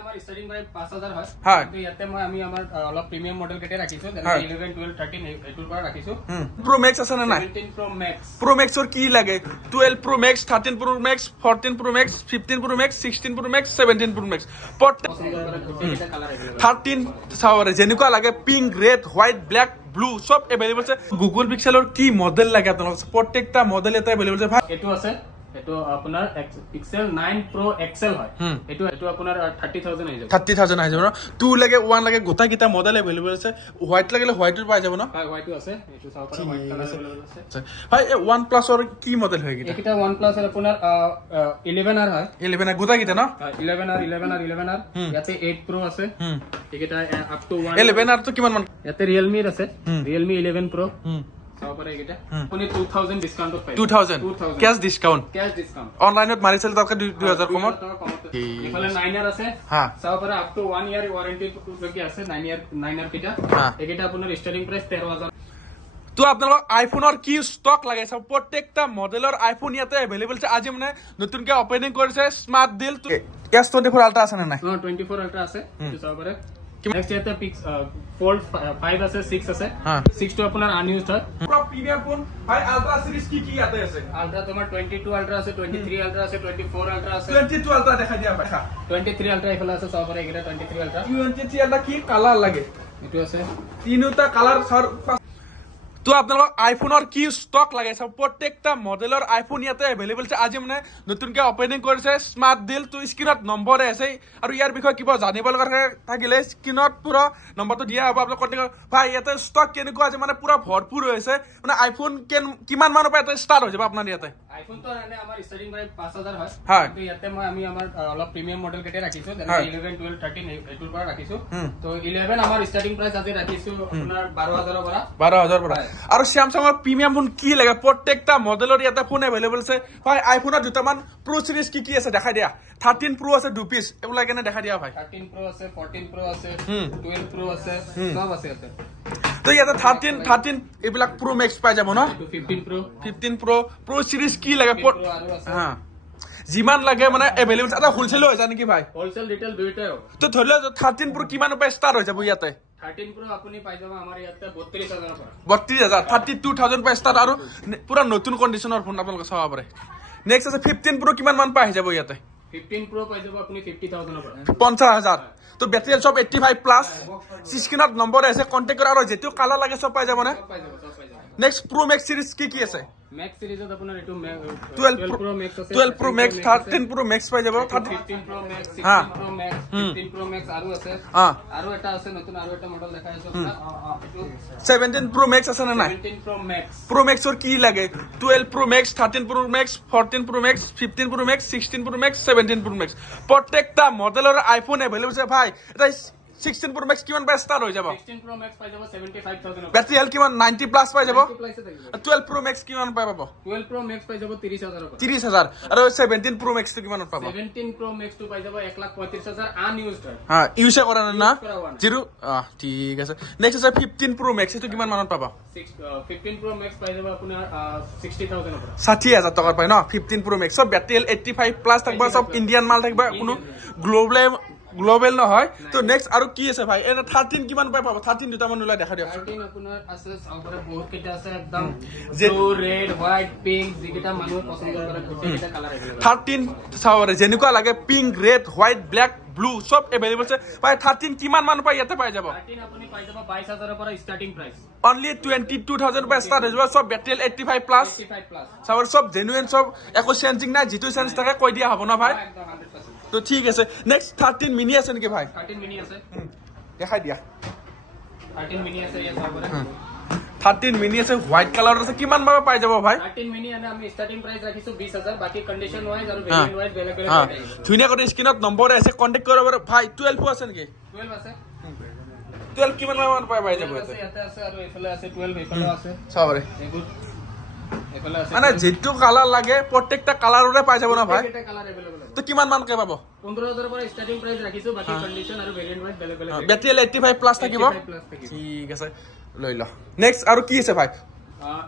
আমাৰ starting price 5000 হয় কিন্তু ইয়াতে মই আমি আমাৰ অলপ প্ৰিমিয়াম মডেল কেটে ৰাখিছো যেনে 11 12 13 এইটোৰ পৰা ৰাখিছো প্ৰো মেক্স আছে না নাই 17 প্ৰো মেক্স প্ৰো মেক্সৰ কি লাগে 12 pro max 13 pro max 14 pro max 15 pro max 16 pro max 17 pro max 13 চাওৰে যেনেকুৱা লাগে pink red white black blue সব अवेलेबल আছে গুগল পিক্সেলৰ কি মডেল লাগে আপোনাক প্ৰত্যেকটা মডেল এটা अवेलेबल আছে এটো আছে এটো আপোনাৰ পিক্সেল 9 প্ৰো এক্সেল হয় এটো আপোনাৰ 30000 আই যাব 30000 আই যাব 2 লাগে 1 লাগে গোটা কিটা মডেল अवेलेबल আছে হোৱাইট লাগিলে হোৱাইটৰ পাই যাব না হয় হোৱাইটও আছে এটো চাও পৰা হোৱাইট কালাৰ अवेलेबल আছে ভাই OnePlus ৰ কি মডেল হয় কিটা এটা OnePlus এৰ আপোনাৰ 11R হয় 11R গোটা কিটা না 11R ইয়াতে 8 প্ৰো আছে এটা আপ টু 1 11R তো কিমান মান ইয়াতে Realme আছে Realme 11 Pro আপুনি 2000 ডিসকাউন্ট পাই 2000 ক্যাশ ডিসকাউন্ট অনলাইনত মাৰিছিল তক 2000 কমত ইফালে 9R আছে হ্যাঁ চাও পৰা আপ টু 1 ইয়াৰ ওয়াৰেন্টি কি আছে 9R কিটা এটা আপোনাৰ স্টাৰ্টিং প্ৰাইস 13000 তো আপোনালোক আইফোনৰ কি ষ্টক লাগে সব প্ৰত্যেকটা মডেলৰ আইফোন ইয়াতে अवेलेबल আছে আজি মানে নতুনকৈ ওপেনিং কৰিছে স্মাৰ্ট ডিল S24 আলট্ৰা আছে না নাই 24 আলট্ৰা আছে তো চাও পৰা নেক্সট ইয়াতে পিক্স ফোল্ড 5 আছে 6 আছে 6 টো আপোনাৰ আনইউজড হয় পুরো প্রিমিয়াম ফোন ভাই আলট্রা সিরিজ কি কি ইয়াতে আছে আলট্রা তোমার 22 আলট্রা আছে 23 আলট্রা আছে 24 আলট্রা আছে 22 আলট্রা দেখা দিয়া ভাই 23 আলট্রা এফালে আছে সব পৰা এটা 23 আলট্ৰা 23 আলট্ৰা কি কালাৰ লাগে এটো আছে তিনটা কালাৰ সৰ তো আপোনালোক আইফোনৰ কি ষ্টক লাগে সব প্ৰত্যেকটা মডেলৰ আইফোন ইয়াতে अवेलेबल আছে আজি মানে নতুনকৈ ওপেনিং কৰিছে স্মাৰ্ট ডিল তো স্ক্ৰিনত নম্বৰ আছে আৰু ইয়াৰ বিষয়ে কিবা জানিব লগা থাকিলে স্ক্ৰিনত পুৰো নম্বৰটো দিয়া হ'ব আপোনালোক কন্টেক্ট ভাই ইয়াতে ষ্টক কেনেকুৱা আছে মানে পুৰো ভৰপুৰ হৈছে মানে আইফোন কিমান মানৰ পৰা এটা ষ্টাৰ্ট হৈ যাব আপোনাৰ ইয়াতে আইফোন তো এনে আমাৰ স্টাৰ্টিং প্ৰাইস 5000 হয় কিন্তু ইয়াতে মই আমি আমাৰ অলপ প্ৰিমিয়াম মডেল কেটে ৰাখিছো যেনে 11 12 13 এইটোৰ পৰা ৰাখিছো তো 11 আমাৰ স্টাৰ্টিং প্ৰাইস আজি ৰাখিছো আপোনাৰ 12000 পৰা 12000 পৰা আৰু স্যামসাংৰ প্ৰিমিয়াম ফোন কি লাগে প্ৰত্যেকটা মডেলৰ ইয়াতে ফোন अवेलेबल আছে ভাই আইফোনৰ দুটামান প্ৰো সিৰিজ কি আছে দেখাই দিয়া 13 প্ৰো আছে দু পিস এগুলা কেনে দেখা দিয়া ভাই 13 প্ৰো আছে 14 প্ৰো আছে 12 প্ৰো আছে সব আছে ইয়াতে তো ইয়াতে 13 এবিলাক প্ৰো ম্যাক্স পাই যাব না 15 প্ৰো সিরিজ কি লাগে হ্যাঁ জিমান লাগে মানে अवेलेबल এটা হোলসেল হৈ যায় নেকি ভাই হোলসেল রিটেল দুইটাই তো ধৰিলে 13 প্ৰো কিমান পৰা ষ্টাৰ্ট হৈ যাব ইয়াতে 13 প্ৰো আপুনি পাই যাব আমাৰ ইয়াতে 32000 পৰা 32000 32000 পৰা ষ্টাৰ্ট আৰু পুৰা নতুন কন্ডিশনৰ ফোন আপোনালোকে চাব পাৰে নেক্সট আছে 15 প্ৰো কিমান মান পাই যাব ইয়াতে 15 প্ৰো পাই যাব আপুনি 50000 পৰা 50000 তো ব্যাটাৰি সব 85 প্লাস স্ক্ৰিনত নম্বৰ আছে কন্টাক্ট কৰা আৰু যেটো কালাৰ লাগে সব পাই যাব না নেক্সট প্ৰো ম্যাক্স সিৰিজ কি আছে मैक्स सीरीज আপোনাৰ এটো 12 প্ৰো ম্যাক্স আছে 12 প্ৰো ম্যাক্স 13 প্ৰো ম্যাক্স পাই যাব 15 pro max 16 pro max 15 pro max আৰু আছে আৰু এটা আছে নতুন আৰু এটা মডেল দেখাই আছো এটো 17 প্ৰো ম্যাক্স আছে না নাই 17 প্ৰো ম্যাক্সৰ কি লাগে 12 pro max 13 pro max 14 pro max 15 pro max 16 pro max 17 pro max প্ৰত্যেকটা মডেলৰ আইফোন अवेलेबल আছে ভাই এটা 16 Pro Max কিমান পাই স্টার্ট হৈ যাব 16 Pro Max পাই যাব 75000 ব্যাটারি হেলথ কিমান 90 প্লাস পাই যাব 12 Pro Max কিমান পাই পাব 12 Pro Max পাই যাব 30000 30000 আৰু 17 Pro Max কিমান পাব 17 Pro Max তো পাই যাব 135000 আনইউজড হ্যাঁ ইউজ কৰা না জিরো ঠিক আছে নেক্সট আছে 15 Pro Max এটো কিমান মানত পাবা 15 Pro Max পাই যাব আপোনাৰ 60000 পৰা 60000 টকা পাই ন 15 Pro Max সব ব্যাটারি হেলথ 85 প্লাস থাকবা সব ইন্ডিয়ান মাল থাকবা কোনো গ্লোবাল নহয় তো নেক্সট আৰু কি আছে ভাই এনে 13 কিমান পাই পাব 13 দুটা মান উলাই দেখা দিও 13 আপোনাৰ আছে চাওপৰে বহুত কেটা আছে একদম ব্লু ৰেড হোৱাইট পিংক যিকেটা মানুহ পছন্দ কৰে গোটেইটা কালাৰ अवेलेबल 13 চাওৰে যেনেকুৱা লাগে pink red white black blue সব अवेलेबल আছে ভাই 13 কিমান মান পাই ইয়াতে পাই যাব 13 আপুনি পাই যাব 22000 পৰা স্টাৰ্টিং প্ৰাইস অনলি 22000 পৰা ষ্টাৰ্ট হৈ যাব সব ব্যাটাৰি 85 প্লাস চাওৰ সব জেনুইন সব একো চেঞ্জিং নাই যেটো চেঞ্জ থাকে কৈ দিয়া হ'ব না ভাই তো ঠিক আছে নেক্সট 13 মিনি আছে নেকি ভাই 13 মিনি আছে দেখাই দিয়া 13 মিনি আছে ইয়া চাওৰে 13 মিনি আছে হোয়াইট কালার আছে কিমান ভাবে পাই যাব ভাই 13 মিনি আনে আমি স্টার্টিং প্রাইস রাখিছো 20000 বাকি কন্ডিশন ওয়াইজ আর ভেরিয়েন্ট ওয়াইজ বেলেগ বেলেগ পাই ধুনিয়া করে স্ক্রিনত নম্বৰ আছে কন্টাক্ট কৰিব ভাই 12 আছে নেকি 12 আছে 12 কিমান মান পাই যাব ইয়াতে আছে আৰু এফালে আছে 12 এফালে আছে চাওৰে এগুড এফালে আছে মানে যেটো কালাৰ লাগে প্ৰত্যেকটা কালাৰৰে পাই যাব না ভাই এটা কালাৰ अवेलेबल তো কিমান মান কে পাব 15000 পৰা স্টাৰ্টিং প্ৰাইস ৰাখিছো বাকি কন্ডিশন আৰু ভেৰিয়েন্ট ওয়াইজ বেলেগ বেলেগ ব্যাটাৰি 85 প্লাস থাকিব ঠিক আছে লৈ ল নেক্সট আৰু কি আছে ভাই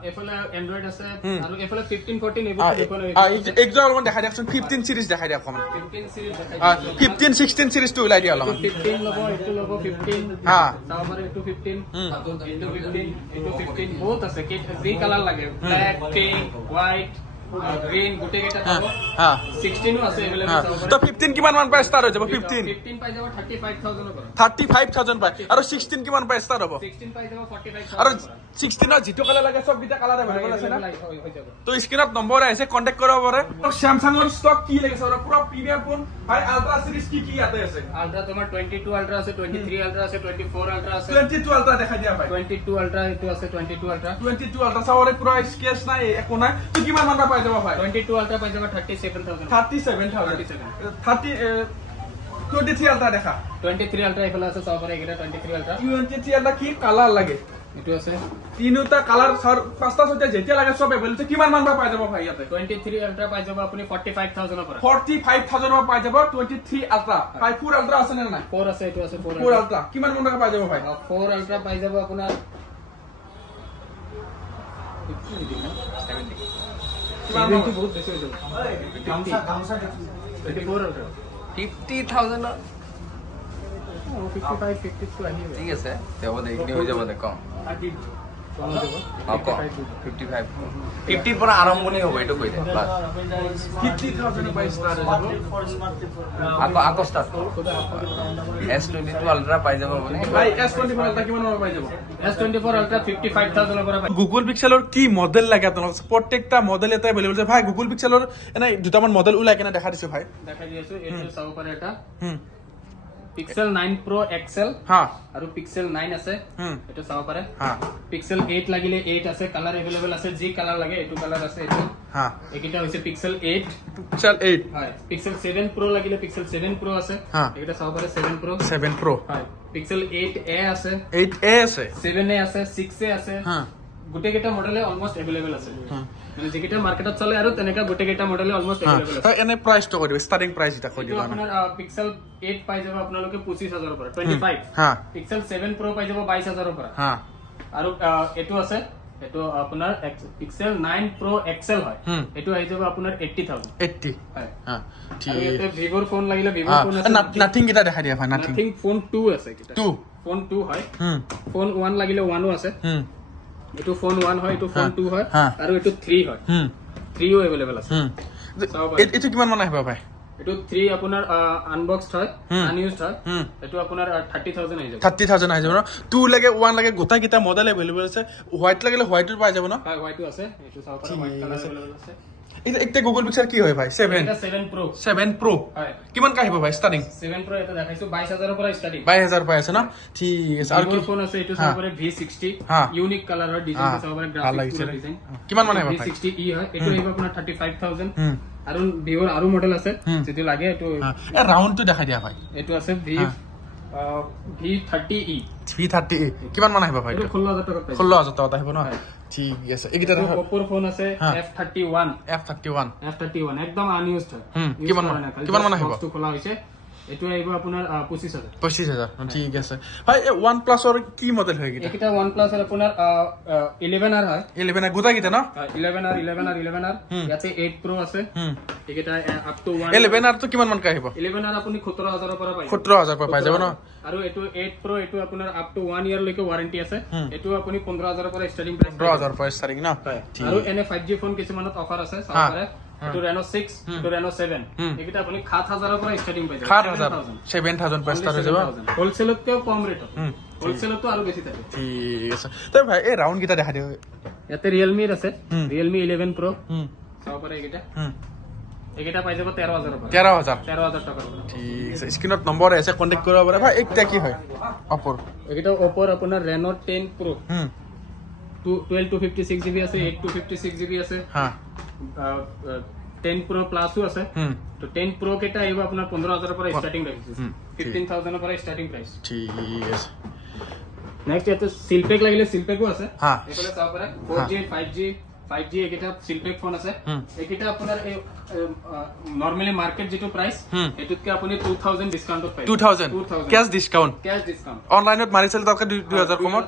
এফালে এন্ড্ৰইড আছে আৰু এফালে 15 14 একজন অলপমান দেখাই দিয়কচোন 15 সিরিজ দেখাই দিয়ক অকমান 15 সিরিজ দেখাই 15 16 সিরিজটো ওলাই দিয়া অলপমান 15 লব এটো লব 15 হ্যাঁ তারপরে এটো 15 এটো 15 এটো 15 বহুত আছে কি যি কালার লাগে ব্ল্যাক পিঙ্ক হোয়াইট গ্রিন গুটে কেটা পাবো হ্যাঁ 16 ও আছে अवेलेबल তো 15 কিমান মান পাই স্টার্ট হৈ যাব 15 পাই যাব 35000 পৰা 35000 পাই আৰু 16 কিমান পাই স্টাৰ্ট হ'ব 16 পাই যাব 45000 আৰু 16 জিটো কালাৰ লাগে সব গিটা কালাৰ अवेलेबल আছে না তো স্ক্ৰিনত নম্বৰ আছে কন্টাক্ট কৰিব পাৰে তো স্যামসাংৰ স্টক কি লাগিছে আৰু পুৰা প্ৰিমিয়াম ফোন ভাই আলট্ৰা সিৰিজ কি কি ইয়াতে আছে আলট্ৰা তোমাৰ 22 আলট্ৰা আছে 23 আলট্ৰা আছে 24 আলট্ৰা আছে 22 আলট্ৰা দেখা দিয়া ভাই 22 আলট্ৰা এটো আছে 22 আলট্ৰা চাওৰে পুৰা স্কেচ নাই একো নাই তো কিমান মান পাই যাব ভাই 22 আলট্ৰা পাই যাব 37000 23 আলট্ৰা দেখা 23 আলট্ৰা এফালে আছে চাও পাৰে এটা 23 আলট্ৰা 23 আলট্ৰা কি কালার লাগে এটো আছে তিনটা কালার স্যার পাঁচটা ছটা যেটা লাগে সব अवेलेबल আছে কিমান মান পাই যাব ভাই ইয়াতে 23 আলট্ৰা পাই যাব আপুনি 45000 পৰা 45000 পাই যাব 23 আলট্ৰা 54 আলট্ৰা আছে না নাই 4 আছে এটো আছে 4 আলট্ৰা কিমান মান পাই যাব ভাই 4 আলট্ৰা পাই যাব আপোনাৰ 70 বহুত বেছি হৈ যাব 24 আলট্ৰা 50000 55 52 আহি ঠিক আছে তেও দেখনি হৈ যাব দেখো আপকো 55 50 পৰা আৰম্ভণি হ'ব এটো কৈ দে বাস 50000 পাই স্টাৰ্ট হৈ যাব আকো স্টাৰ্ট S22 আলট্ৰা পাই যাব মানে ভাই S24 আলট্ৰা কিমান মান পাই যাব S24 আলট্ৰা 55000 পৰা পাই গুগল পিক্সেলৰ কি মডেল লাগে আপোনালোক প্ৰত্যেকটা মডেল এটা अवेलेबल আছে ভাই গুগল পিক্সেলৰ এনে দুটামান মডেল ওলাই কেনে দেখা দিছো ভাই দেখা দি আছো এটো চাও পাৰে এটা Pixel 9 Pro XL হ্যাঁ আৰু Pixel 9 আছে এটো চাও পাৰে হ্যাঁ Pixel 8 লাগিলে 8 আছে কালার अवेलेबल আছে জি কালার লাগে এটো কালার আছে এটো হ্যাঁ একিটা হৈছে Pixel 8 Pixel 8 হয় Pixel 7 Pro লাগিলে Pixel 7 Pro আছে একিটা চাও পাৰে 7 Pro 7 Pro হয় Pixel 8a আছে 8a আছে 7a আছে 6a আছে হ্যাঁ গুটে কেটা মডেলে অলমোস্ট अवेलेबल আছে মানে যেকিটা মার্কেটত চলে আৰু তেনেকা গুটে কেটা মডেলে অলমোস্ট अवेलेबल আছে এনে প্ৰাইস তো কইব স্টাৰ্টিং প্ৰাইস এটা কই দিবা আপোনাৰ Pixel 8 পাই যাব আপোনালোকে 25000 পৰা 25 হ্যাঁ Pixel 7 Pro পাই যাব 22000 পৰা হ্যাঁ আৰু এটো আছে এটো আপোনাৰ Pixel 9 Pro XL হয় এটো আই যাব আপোনাৰ 80000 80 হয় হ্যাঁ ঠিক আৰু এতে Vivo ফোন লাগিলে Vivo ফোন আছে নাথিং কিটা দেখা দিয়া ভাই নাথিং ফোন 2 আছে কিটা 2 ফোন 2 হয় ফোন 1 লাগিলে 1 ও আছে এটো ফোন 1 হয় এটো ফোন 2 হয় আৰু এটো 3 হয় 3 ও अवेलेबल আছে এটো কিমান মান আহিবা ভাই এটো 3 আপোনাৰ আনবক্সড হয় আনইউজড হয় এটো আপোনাৰ 30000 আহি যাব 30000 আহি যাব ন 2 লাগে 1 লাগে গোটা কিটা মডেল अवेलेबल আছে হোয়াইট লাগিলে হোয়াইটৰ পাই যাব ন হয় হোয়াইটও আছে এটো চাও পৰা হোয়াইট কালার अवेलेबल আছে এটা গুগল পিক্সেল কি হয় ভাই 7 এটা 7 Pro 7 Pro হয় কিমান কা আহিব ভাই স্টার্টিং 7 Pro এটা দেখাইছো 22000 পৰা স্টাৰ্টিং 22000 পাই আছে না ঠিক আছে আৰু কি ফোন আছে এটো চাও পৰা V60 ইউনিক কালাৰৰ ডিজাইন চাও পৰা গ্ৰাফিক্স ডিজাইন কিমান মান আহিব ভাই V60e হয় এটো আহিব আপোনাৰ 35000 আৰু Vivo আৰু মডেল আছে যেটো লাগে এটো এ রাউন্ড তো দেখাই দিয়া ভাই এটো আছে V30e V30e কিমান মান আহিব ভাই এটো 16000 টাকা পাই 16000 টাকা আহিব না ঠিক আছে একিটা Oppo ফোন আছে F31 F31 একদম আনইউজড হয় কিমান মান আহিব বস্তু খোলা হৈছে এটো আহিব আপোনাৰ 25000 ঠিক আছে ভাই OnePlus ৰ কি মডেল হয় কিটা এটা OnePlus এৰ আপোনাৰ 11R হয় 11R গোটা কিটা ন 11R ইয়াতে 8 Pro আছে এটা আপ টু 1 11R তো কিমান মান কা আহিব 11R আপুনি 17000 পৰা পাই 17000 পৰা পাই যাব ন আৰু এটো 8 Pro এটো আপোনাৰ আপ টু 1 ইয়াৰ লৈকে ওয়াৰেন্টি আছে এটো আপুনি 15000 পৰা স্টাৰ্টিং প্ৰাইস 15000 পৰা স্টাৰ্টিং না আৰু এনে 5G ফোন কিছুমানত অফাৰ আছে সাৰে এটো Reno 6 এটো Reno 7 একিটা আপুনি 7000 পৰা স্টাৰ্টিং পাই যাব 7000 পৰা স্টাৰ্ট হৈ যাব হোলসেলতকে কম ৰেট হোলসেলতো আৰু বেছি থাকে ঠিক আছে তো ভাই এই রাউন্ড কিটা দেখা দিও ইয়াতে Realme আছে Realme 11 Pro চাও পাৰে একিটা একিটা পাই যাব 13000 পৰা 13000 টাকা ঠিক আছে স্ক্ৰিনত নম্বৰ আছে কন্টাক্ট কৰিব পাৰে ভাই একটা কি হয় Oppo একিটা Oppo আপোনাৰ Reno 10 Pro 12 to 56 GB আছে 8 to 56 GB আছে হ্যাঁ 10 Pro Plus আছে তো 10 Pro কেটা আইব আপোনাৰ 15000 পৰা স্টাৰ্টিং ৰাখিছো 15000 পৰা স্টার্টিং প্রাইস ঠিক আছে নেক্সট এতে সিলপেক লাগিলে সিলপেকও আছে হ্যাঁ এফালে চাও পাৰে 4G 5G একিটা সিলপেক ফোন আছে একিটা আপোনাৰ নরমালি মার্কেট যেটো প্রাইস এটুতকে আপুনি 2000 ডিসকাউন্টত পাই 2000 ক্যাশ ডিসকাউন্ট অনলাইনত মারিছিল তক 2000 কমত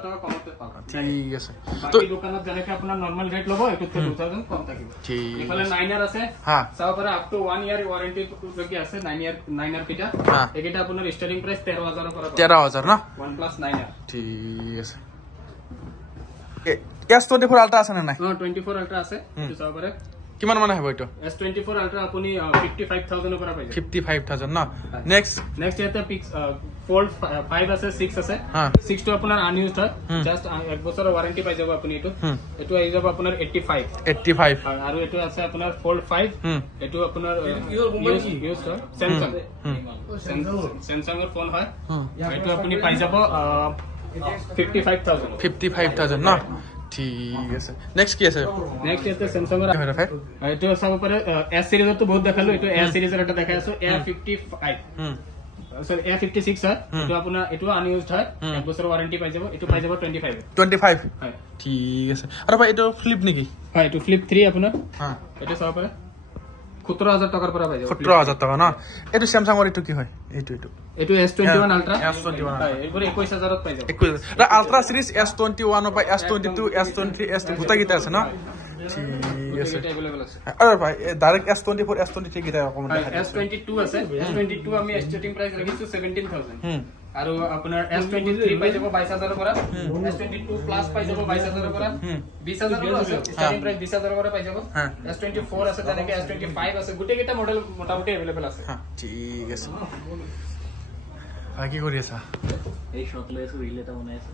ঠিক আছে তো বাকি দোকানত যেনেকে আপোনাৰ নরমাল রেট লব এটুতে 2000 কম থাকিব ঠিক এফালে 9R আছে হ্যাঁ চাও পারে আপ টু 1 ইয়ার ওয়ারেন্টি কি আছে 9R কিটা হ্যাঁ একিটা আপোনাৰ স্টাৰ্টিং প্ৰাইস 13000 পৰা 13000 না OnePlus 9R ঠিক আছে S24 আলট্ৰা আছে না নাই 24 আলট্ৰা আছে তো চাও পাৰে কিমান মানে হ'ব এটো S24 আলট্ৰা আপুনি 55000 পৰা পাই 55000 না নেক্সট ইয়াতে পিক্স Fold 5 আছে 6 আছে 6 টো আপোনাৰ আনইউজড হয় জাস্ট এক বছৰৰ ওয়াৰেন্টি পাই যাব আপুনি এটো আই যাব আপোনাৰ 85 আৰু এটো আছে আপোনাৰ Fold 5 এটো আপোনাৰ ইউজ হয় Samsung এর ফোন হয় এটো আপুনি পাই যাব 55000 না ঠিক আছে নেক্সট কি আছে নেক্সট এতে Samsung এর এটো সব পরে S সিরিজ তো বহুত দেখালো এটো S সিরিজের এটা দেখাই আছো A55 সর A56 হয় এটো আপোনাৰ এটো আনইউজড হয় এক বছৰৰ ওয়াৰেন্টি পাই যাব এটো পাই যাব 25 হয় ঠিক আছে আৰু ভাই এটো ফ্লিপ নেকি হয় এটো ফ্লিপ 3 আপোনাৰ হ্যাঁ এটো সব পৰে 17000 টাকাৰ পৰা পাই যাব 17000 টাকা না এটো Samsung এৰ এটো কি হয় এটো S21 আলট্ৰা S21 হয় এবাৰে 21000 ত পাই যাব 21 আলট্ৰা সিরিজ S21 বা S22 S23 S গোটা গিটা আছে না ঠিক আছে अवेलेबल আছে আরে ভাই ডাইরেক্ট S24 S23 গিটা অকমান S22 আছে S22 আমি স্টার্টিং প্রাইস রাখিছো 17000 আৰু আপোনাৰ S23 পাই যাব 22000 পৰা S22 প্লাস পাই যাব 22000 পৰা 20000 আছে স্টাৰ্টিং প্ৰাইস 20000 পৰা পাই যাব S24 আছে তেনেকে S25 আছে গুটে গিটা মডেল মোটামুটি अवेलेबल আছে ঠিক আছে ভাই কি কৰি আছা এই শট লৈ আছো ৰিল এটা বনাই আছো